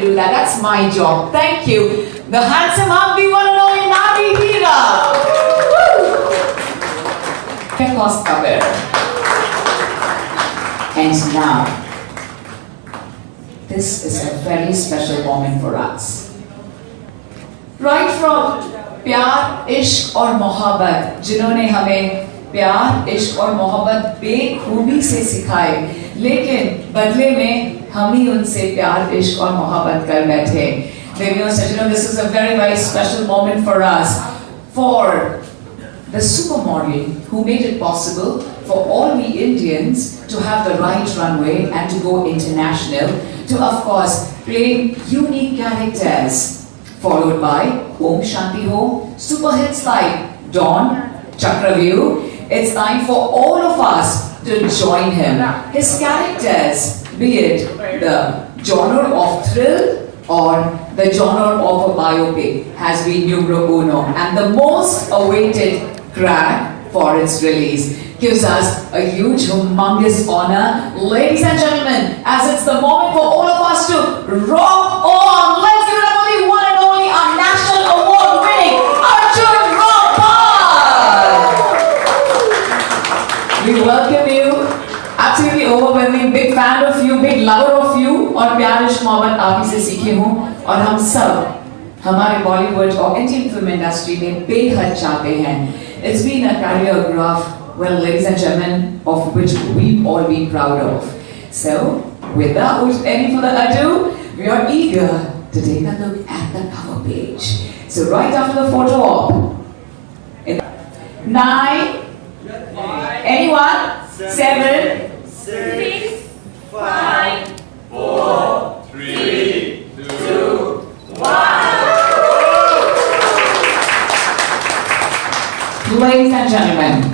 to do that. That's my job. Thank you. The handsome hug we want to know in Nari Hira. Andrea CostaBir. And now, this is a very special moment for us. Right from प्यार, इश्क और मोहब्बत, जिन्होंने हमें प्यार, इश्क और मोहब्बत बेखूबी से सिखाए, लेकिन बदले में हम ही उनसे प्यार, इश्क और मोहब्बत कर बैठे. Deviyo Sajino, this is a very, very special moment for us, for the supermodel who made it possible for all we Indians to have the right runway and to go international, to of course play unique characters, followed by Om Shanti Ho, super hits like Dawn, Chakravyu. It's time for all of us to join him. His characters, be it the genre of thrill or the genre of a biopic, has been numero uno, and the most awaited crack for its release. Gives us a huge, humongous honor. Ladies and gentlemen, as it's the moment for all of us to rock on, let's give it up for the one and only, our national award-winning Arjun Rampal. We welcome you. Absolutely overwhelming, big fan of you, big lover of you. और प्यार इश्क मोहब्बत आप ही से सीखे हूँ, और हम सब हमारे बॉलीवुड और इंडियन फिल्म इंडस्ट्री में बेहद चाहते हैं. It's been a career graph, well, ladies and gentlemen, of which we've all been proud of. So, without any further ado, we are eager to take a look at the cover page. So, right after the photo op, 9, anyone? 7, 6, 5, 4, 3, 2, 1. Ladies and gentlemen,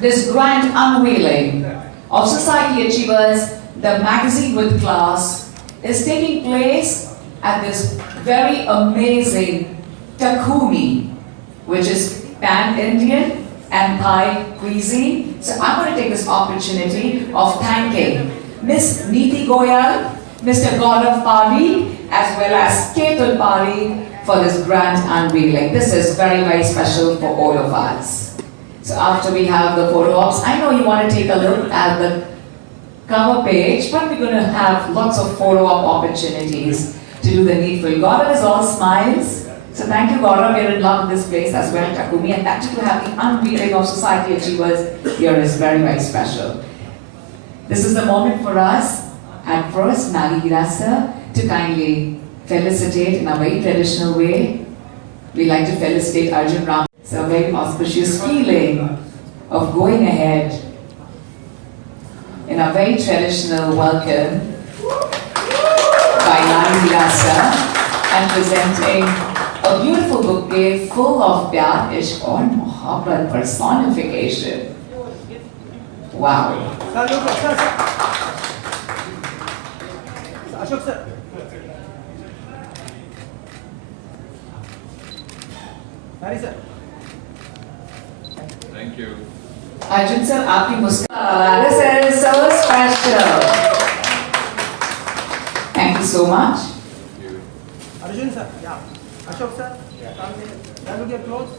this grand unveiling of Society Achievers, the magazine with class, is taking place at this very amazing Takumi, which is pan-Indian and Thai cuisine. So I'm going to take this opportunity of thanking Miss Neeti Goyal, Mr. Gaurav Pari, as well as Ketul Pari for this grand unveiling. This is very, very special for all of us. So after we have the photo ops, I know you want to take a look at the cover page, but we're going to have lots of photo op opportunities to do the needful. Gaurav is all smiles. So thank you, Gaurav. We're in love with this place as well, Takumi. And actually to have the unveiling of Society Achievers here is very, very special. This is the moment for us, at first, Nari Hira sir, to kindly felicitate in a very traditional way. We like to felicitate Arjun Rampal. So a very auspicious feeling of going ahead in a very traditional welcome by Nari Hira sir, and presenting a beautiful bouquet full of pyar, ishq और मोहब्बत personification. Wow. Ashok sir. Nari sir. Thank you. Arjun sir, आपकी मुस्कान. This is so special. Thank you so much. Arjun sir. Yeah. Ashok sir. Can you get close?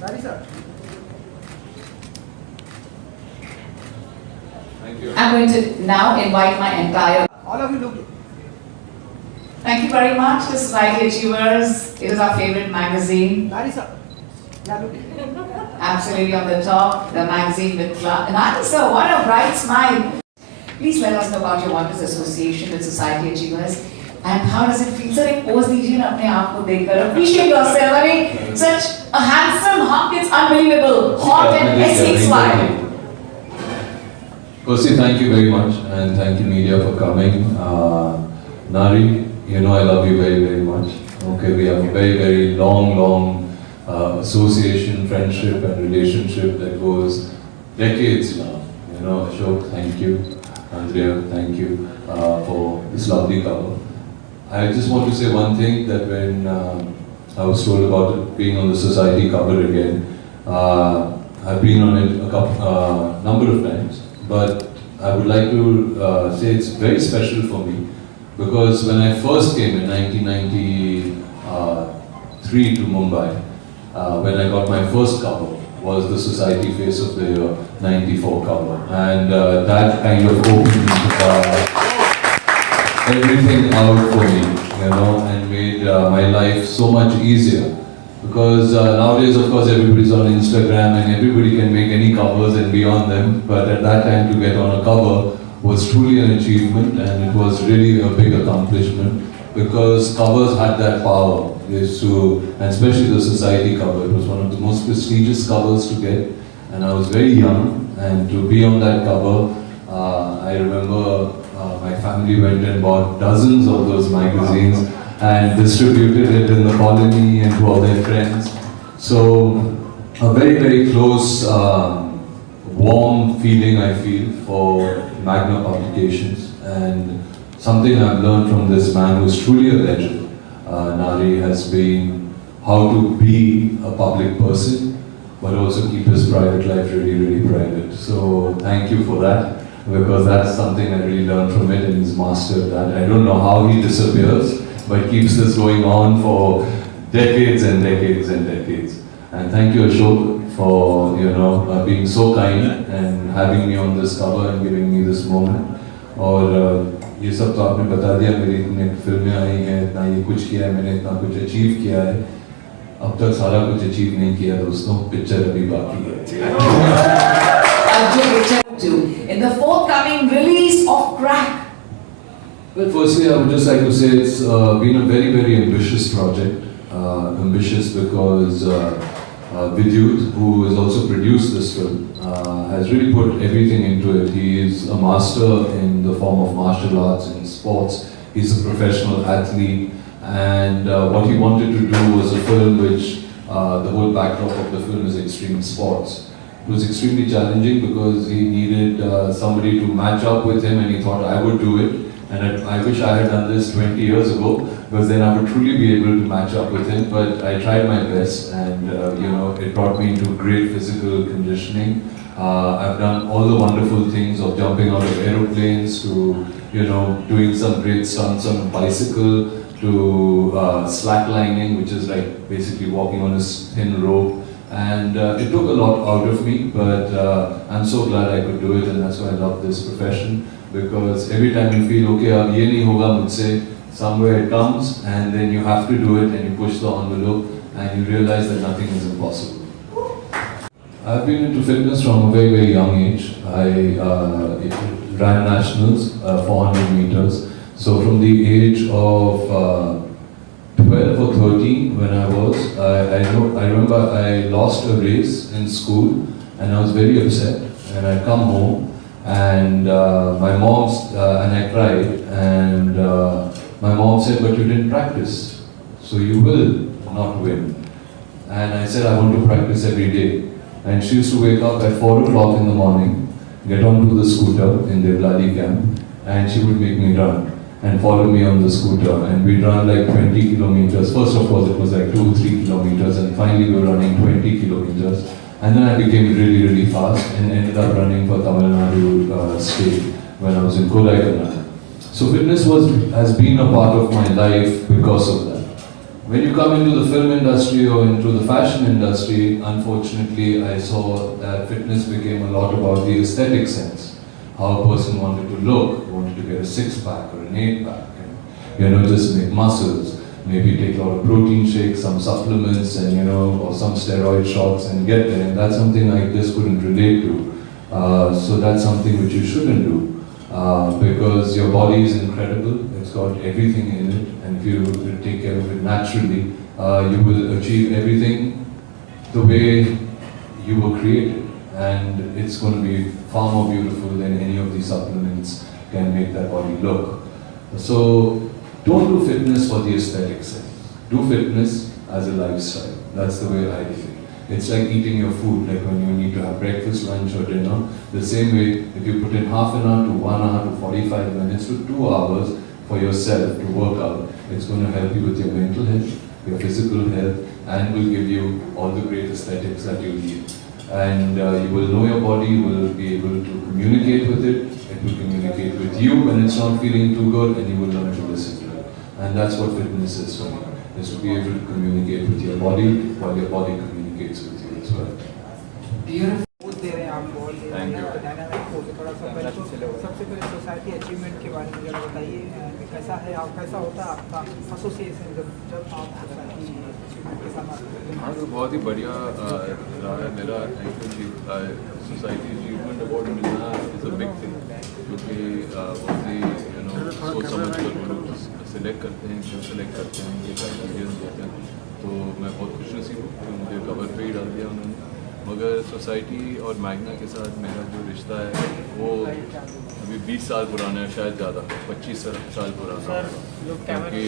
Nari sir. Thank you. I'm going to now invite my entire. All of you look. Thank you very much to Society Achievers. It is our favorite magazine. Nari sir. Yeah, look. Absolutely on the top, the magazine with class. Nari sir, what a bright smile. Please let us know about your wondrous association with Society Achievers. And how does it feel? Sir, एक pose दीजिए ना अपने आप को देखकर. Appreciate yourself. I mean, such a handsome hunk. It's unbelievable. Hot and ethnic smile. Firstly, thank you very much, and thank you media for coming. Nari, you know I love you very, very much. Okay, we have a very, very long association, friendship and relationship that goes decades now. You know, Ashok, thank you. Andrea, thank you for this lovely cover. I just want to say one thing, that when I was told about it being on the Society cover again, I've been on it a number of times, but I would like to say it's very special for me Because when I first came in 1993 to Mumbai, when I got my first cover, was the Society Face of the Year 94 cover. And that kind of opened everything out for me, and made my life so much easier. Because nowadays, of course, everybody's on Instagram and everybody can make any covers and be on them. But at that time, to get on a cover was truly an achievement, and it was really a big accomplishment because covers had that power. And especially the Society cover, it was one of the most prestigious covers to get. And I was very young, and to be on that cover, I remember my family went and bought dozens of those magazines and distributed it in the colony and to all their friends. So a very, very close, warm feeling I feel for Magna Publications, and something I've learned from this man who's truly a legend, Nari, has been how to be a public person but also keep his private life really, really private. So thank you for that, because that's something I really learned from it, and he's mastered that. I don't know how he disappears, but keeps this going on for decades and decades and decades. And thank you, Ashok, for being so kind and having me on this cover and giving me this moment. और ये सब तो आपने बता दिया, मेरी इतनी फिल्में आई हैं, इतना ये कुछ किया है, मैंने इतना कुछ अचीव किया है. अब तक सारा कुछ अचीव नहीं किया दोस्तों, पिक्चर अभी बाकी है. In the forthcoming release of Crack. Well, firstly, I would just like to say it's been a very, very ambitious project. Ambitious because Vidyut, who has also produced this film, has really put everything into it. He is a master in the form of martial arts and sports. He's a professional athlete, and what he wanted to do was a film which the whole backdrop of the film is extreme sports. It was extremely challenging because he needed somebody to match up with him, and he thought I would do it. And I wish I had done this 20 years ago, because then I would truly be able to match up with him. But I tried my best, and it brought me into great physical conditioning. I've done all the wonderful things of jumping out of aeroplanes to doing some great stunts on a bicycle, to slacklining, which is like basically walking on a thin rope. And it took a lot out of me, but I'm so glad I could do it, and that's why I love this profession. Because every time you feel, okay, ab ye nahi hoga mujhse, somewhere it comes, and then you have to do it, and you push the envelope, and you realize that nothing is impossible. I've been into fitness from a very, very young age. I ran nationals, 400 meters. So from the age of 12 or 13, when I remember I lost a race in school, and I was very upset. And I come home, and my mom's, and I cried, and my mom said, but you didn't practice, so you will not win. And I said, I want to practice every day. And she used to wake up at 4 o'clock in the morning, get onto the scooter in the Devladi camp, and she would make me run and follow me on the scooter. And we'd run like 20 kilometers. First of all, it was like 2-3 kilometers, and finally we were running 20 kilometers. And then I became really, really fast and ended up running for Tamil Nadu state when I was in Kodaikanal. So fitness has been a part of my life because of that. When you come into the film industry or into the fashion industry, unfortunately, I saw that fitness became a lot about the aesthetic sense. How a person wanted to look, wanted to get a 6-pack or an 8-pack, just make muscles. Maybe take a lot of protein shakes, some supplements, and or some steroid shots and get there. And that's something I just couldn't relate to. So that's something which you shouldn't do, because your body is incredible. It's got everything in it, and if you take care of it naturally, you will achieve everything the way you were created, and it's going to be far more beautiful than any of these supplements can make that body look. So don't do fitness for the aesthetic sense. Do fitness as a lifestyle. That's the way I do it. It's like eating your food, like when you need to have breakfast, lunch or dinner. The same way, if you put in half an hour to 1 hour to 45 minutes to 2 hours for yourself to work out, it's going to help you with your mental health, your physical health, and will give you all the great aesthetics that you need. and you will know your body, you will be able to communicate with it, it will communicate with you when it's not feeling too good, and you will learn to listen to it. And that's what fitness is for me, is to be able to communicate with your body while your body communicates with you as well. Beautiful. दे रहे हैं आप बहुत Thank you. Dynamic हो तो थोड़ा सा पहले तो सबसे पहले सोसाइटी अचीवमेंट के बारे में जरा बताइए कैसा है आप कैसा होता है आपका एसोसिएशन जब आप सोसाइटी अचीवमेंट के साथ आते हैं? हाँ, तो बहुत ही बढ़िया रहा है मेरा। एक्चुअली सोसाइटी अचीवमेंट अवार्ड मिलना इज़ अ बिग थिंग, क्योंकि बहुत ही सोच समझ कर वो लोग सिलेक्ट करते हैं, क्यों सिलेक्ट करते हैं, ये क्राइटेरियन देते हैं। तो मैं बहुत खुशनसीब हूँ कि मुझे कवर पे ही डाल दिया उन्होंने। मगर सोसाइटी और मैग्ना के साथ मेरा जो रिश्ता है वो अभी 20 साल पुराना है, शायद ज़्यादा 25 साल पुराना है, क्योंकि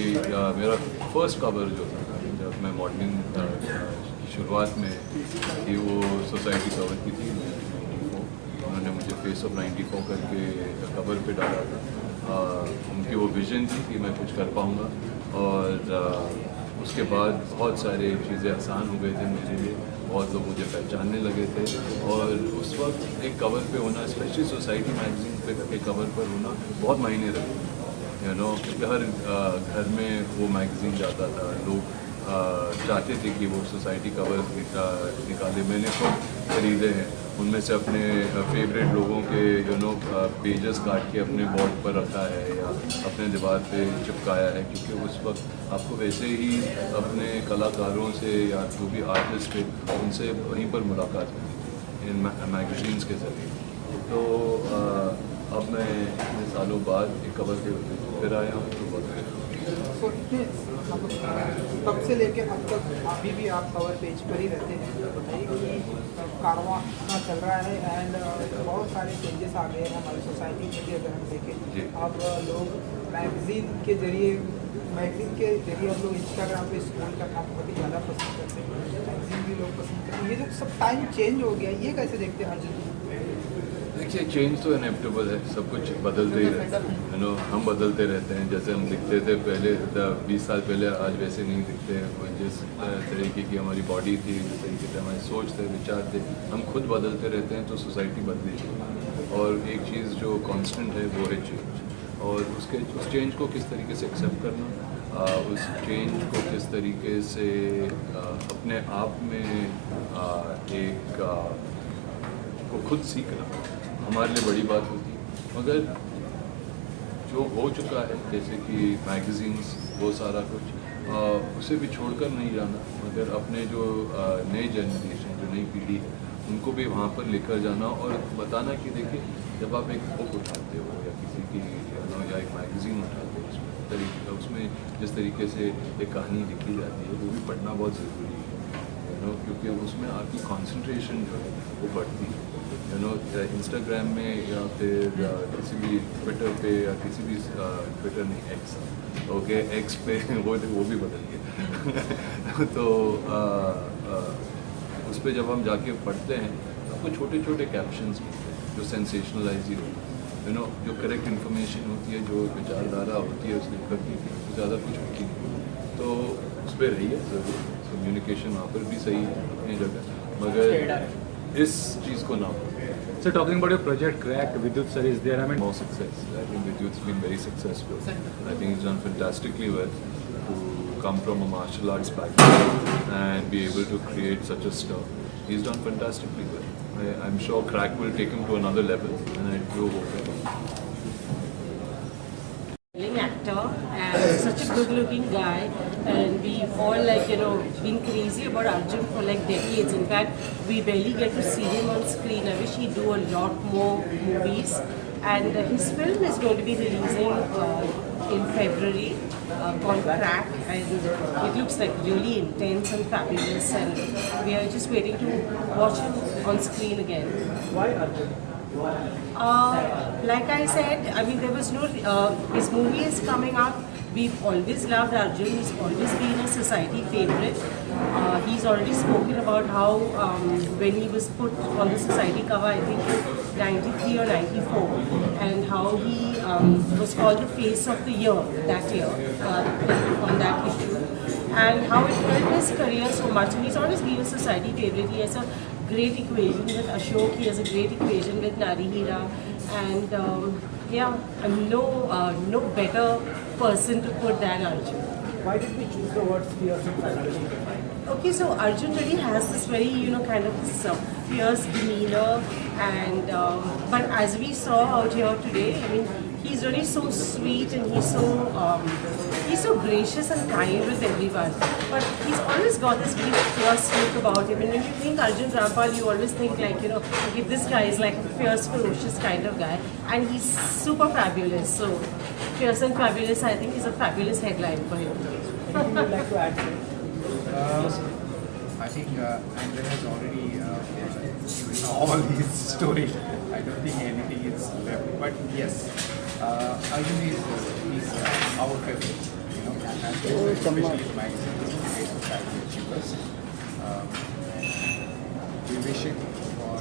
मेरा फर्स्ट कवर जो था जब मैं मॉडलिंग की शुरुआत में थी वो सोसाइटी कवर की थी 94। उन्होंने मुझे फेस ऑफ 94 करके कवर पे डाला था। उनकी वो विजन थी कि मैं कुछ कर पाऊँगा, और उसके बाद बहुत सारे चीज़ें आसान हो गए थे मेरे लिए, बहुत लोग मुझे पहचानने लगे थे। और उस वक्त एक कवर पे होना, स्पेशली सोसाइटी मैगजीन पे के कवर पर होना बहुत मायने रखते, क्योंकि हर घर में वो मैगजीन जाता था, लोग चाहते थे कि वो सोसाइटी कवर निकाले। मैंने खुद खरीदे हैं, उनमें से अपने फेवरेट लोगों के पेजेस काट के अपने बोर्ड पर रखा है या अपने दीवार पे चिपकाया है, क्योंकि उस वक्त आपको वैसे ही अपने कलाकारों से या जो भी आर्टिस्ट थे उनसे वहीं पर मुलाकात हुई इन मैगजीन्स के ज़रिए। तो अब मैं इतने सालों बाद एक कवर के फिर आया हूँ, तो बहुत तो इतने तब से लेके अब तक अभी भी आप कवर पेज पर ही रहते हैं, तो बताइए कि कारवां कहाँ चल रहा है एंड बहुत सारे चेंजेस आ गए हैं हमारी सोसाइटी में भी। अगर हम देखें अब लोग मैगज़ीन के जरिए अब लोग इंस्टाग्राम पे स्क्रॉल करना बहुत ही ज़्यादा पसंद करते हैं, मैगज़ीन भी लोग पसंद करते हैं। ये जो सब टाइम चेंज हो गया, ये कैसे देखते हैं अर्जुन? देखिए, चेंज तो इनएविटेबल है, सब कुछ बदलते ही रहता है, हम बदलते रहते हैं। जैसे हम दिखते थे पहले 20 साल पहले, आज वैसे नहीं दिखते हैं। जिस तरीके की हमारी बॉडी थी, जिस तरीके से हमारे सोच थे, विचार थे, हम खुद बदलते रहते हैं, तो सोसाइटी बदलेगी। और एक चीज़ जो कांस्टेंट है वो है चेंज, और उस चेंज को किस तरीके से एक्सेप्ट करना, उस चेंज को किस तरीके से अपने आप में एक को खुद सीखना हमारे लिए बड़ी बात होती है। मगर जो हो चुका है, जैसे कि मैगज़ीन्स, वो सारा कुछ उसे भी छोड़कर नहीं जाना, मगर अपने जो नई जनरेशन, जो नई पीढ़ी है, उनको भी वहाँ पर लेकर जाना और बताना कि देखिए, जब आप एक बुक उठाते हो या किसी की या एक मैगज़ीन उठाते हो, उसमें जिस तरीके से एक कहानी लिखी जाती है, वो भी पढ़ना बहुत ज़रूरी है, क्योंकि उसमें आपकी कंसंट्रेशन जो है वो बढ़ती है। इंस्टाग्राम में या फिर किसी भी ट्विटर पे या किसी भी ट्विटर नहीं, एक्स, ओके, एक्स पे वो भी बदल गया तो उस पर जब हम जाके पढ़ते हैं तो आपको छोटे छोटे कैप्शंस मिलते हैं जो सेंसेशनलाइज ही होते हैं, जो करेक्ट इन्फॉर्मेशन होती है, जो विचारधारा होती है उस लेखक की, तो ज़्यादा कुछ होती नहीं। तो उस पर रहिए ज़रूर, कम्युनिकेशन वहाँ पर भी सही है अपनी जगह, मगर इस चीज़ को ना। So talking about your project Crack, Vidyut sir is there. I mean, More success. I think Vidyut's been very successful. I think he's done fantastically well to come from a martial arts background and be able to create such a star. He's done fantastically well. I'm sure Crack will take him to another level, and I do hope that. Actor and such a good-looking guy, and we all been crazy about Arjun for decades. In fact, we barely get to see him on screen. I wish he'd do a lot more movies. And his film is going to be releasing in February called Crack, and it looks really intense and fabulous. And we are just waiting to watch him on screen again. Why Arjun? Like I said, I mean, there was no, his movie is coming up. We've always loved Arjun. He's always been a society favorite. He's already spoken about how when he was put on the society cover, I think 93 or 94, and how he was called the face of the year that year on that issue, and how it helped his career so much. And he's always been a society favorite. He has a great equation with Ashok. He has a great equation with Nari Hira, and yeah, no better person to put than Arjun. Why did we choose the word fierce and fabulous? Okay, so Arjun really has this very, kind of this fierce demeanor, and but as we saw out here today, I mean, he's really so sweet and he's so gracious and kind with everyone. But he's always got this very fierce look about him. And when you think Arjun Rampal, you always think like, okay, this guy is like a fierce, ferocious kind of guy, and he's super fabulous. So, fierce and fabulous, I think, is a fabulous headline for him. Anything you'd like to add? I think Andrea has already given all his story. I don't think anything is left. But yes, Arjun is our favorite. And especially my achievers. We wish him for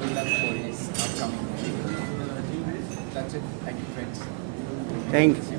good luck for his upcoming movie. That's it. Thank you, friends. Thank you.